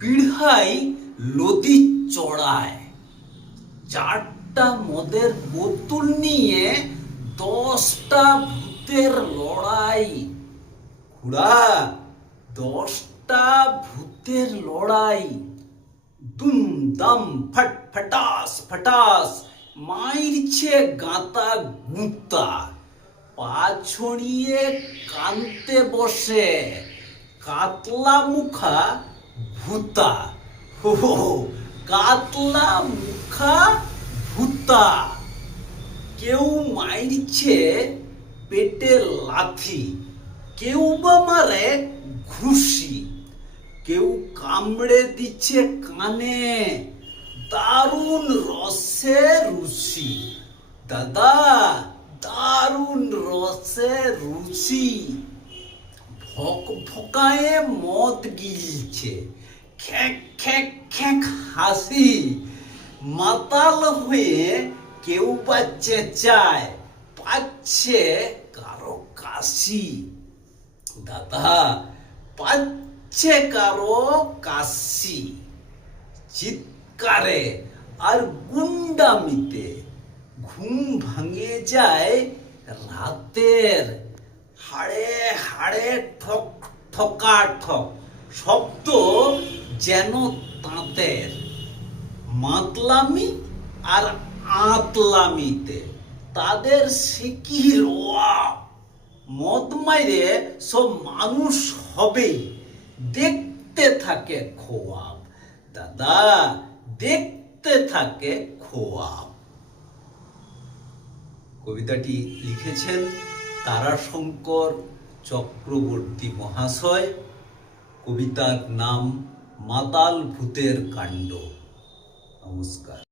বিড়হাই লদি চড়ায়, 4টা মদের বোতল নিয়ে 10টা ভূতের লড়াই। খুড়া, 10টা ভূতের লড়াই। দুম দাম ফট ফটাস ফটাস মাইরছে গাঁতা গুঁতা, পা ছড়িয়ে কানতে বসে কাতলা মুখা ভূতা। হো হো হো, কাতলা মুখা ভূতা। কেউ মাইরছে পেটে লাথি, কেউ বা মারে ঘুষি, কেউ কামড়ে দিচ্ছে কানে, দারুণ রসে রুচি। দাদা, দারুণ রসে রুচি। ভক ভকায়ে মদ গিলছে, খ্যাঁক খ্যাঁক খ্যাঁক হাসি। মাতাল হয়ে কেউ বা চেঁচায়, পাচ্ছে কারো কাশি। দাদা, পাচ্ছে কারো কাশি। চিৎকারে আর গুন্ডামিতে ঘুম ভাঙে যায় রাতের। হাড়ে হাড়ে ঠক ঠকা ঠক শব্দ যেন তাঁতের। মাতলামি আর আতলামিতে তাদের সে কি রোয়াব। মদ মাইরে সব মানুষ হবেই, দেখতে থাকে খোয়াব। দাদা, দেখতে থাকে খোয়াব। কবিতাটি লিখেছেন তারাশঙ্কর চক্রবর্তী মহাশয়। কবিতার নাম মাতাল ভূতের কাণ্ড। নমস্কার।